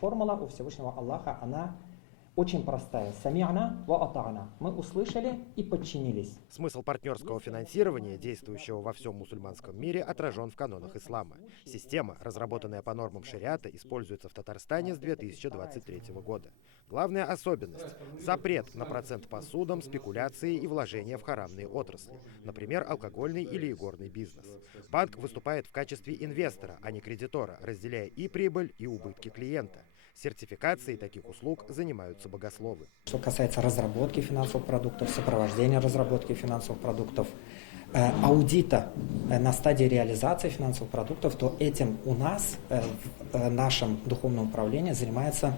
Формула у Всевышнего Аллаха, она очень простая. Сами'на ва атa'на. Мы услышали и подчинились. Смысл партнерского финансирования, действующего во всем мусульманском мире, отражен в канонах ислама. Система, разработанная по нормам шариата, используется в Татарстане с 2023 года. Главная особенность – запрет на процент по судам, спекуляции и вложения в харамные отрасли, например, алкогольный или игорный бизнес. Банк выступает в качестве инвестора, а не кредитора, разделяя и прибыль, и убытки клиента. Сертификацией таких услуг занимаются богословы. Что касается разработки финансовых продуктов, сопровождения разработки финансовых продуктов, аудита на стадии реализации финансовых продуктов, то этим у нас в нашем духовном управлении занимается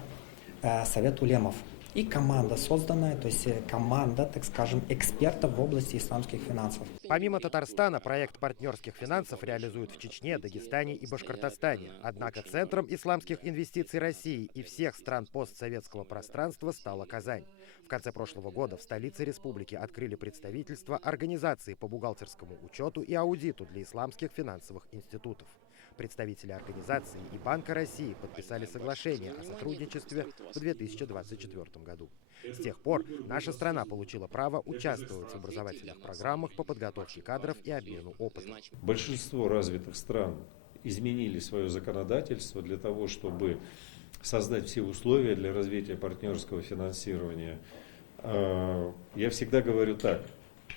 Совет улемов. И команда созданная, то есть команда, так скажем, экспертов в области исламских финансов. Помимо Татарстана, проект партнерских финансов реализуют в Чечне, Дагестане и Башкортостане. Однако центром исламских инвестиций России и всех стран постсоветского пространства стала Казань. В конце прошлого года в столице республики открыли представительство Организации по бухгалтерскому учету и аудиту для исламских финансовых институтов. Представители организации и Банка России подписали соглашение о сотрудничестве в 2024 году. С тех пор наша страна получила право участвовать в образовательных программах по подготовке кадров и обмену опытом. Большинство развитых стран изменили свое законодательство для того, чтобы создать все условия для развития партнерского финансирования. Я всегда говорю так: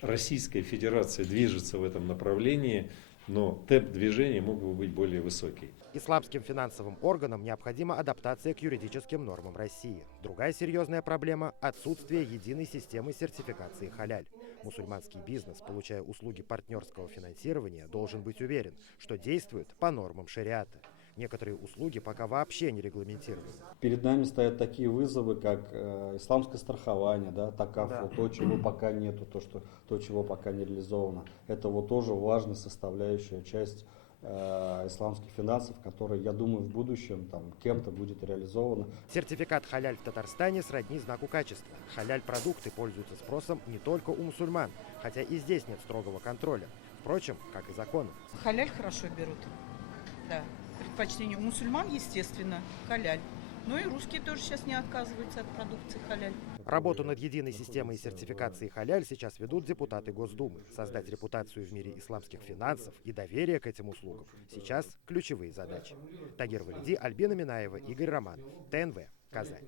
Российская Федерация движется в этом направлении, но темп движения мог бы быть более высокий. Исламским финансовым органам необходима адаптация к юридическим нормам России. Другая серьезная проблема – отсутствие единой системы сертификации халяль. Мусульманский бизнес, получая услуги партнерского финансирования, должен быть уверен, что действует по нормам шариата. Некоторые услуги пока вообще не регламентированы. Перед нами стоят такие вызовы, как исламское страхование, да, такафу, то, чего пока нету, то, чего пока не реализовано. Это вот тоже важная составляющая часть исламских финансов, которая, я думаю, в будущем кем-то будет реализована. Сертификат халяль в Татарстане сродни знаку качества. Халяль-продукты пользуются спросом не только у мусульман, хотя и здесь нет строгого контроля. Впрочем, как и законы. Халяль хорошо берут, да. Предпочтение у мусульман, естественно, халяль. Но и русские тоже сейчас не отказываются от продукции халяль. Работу над единой системой сертификации халяль сейчас ведут депутаты Госдумы. Создать репутацию в мире исламских финансов и доверие к этим услугам сейчас ключевые задачи. Тагир Валиди, Альбина Минаева, Игорь Романов, ТНВ, Казань.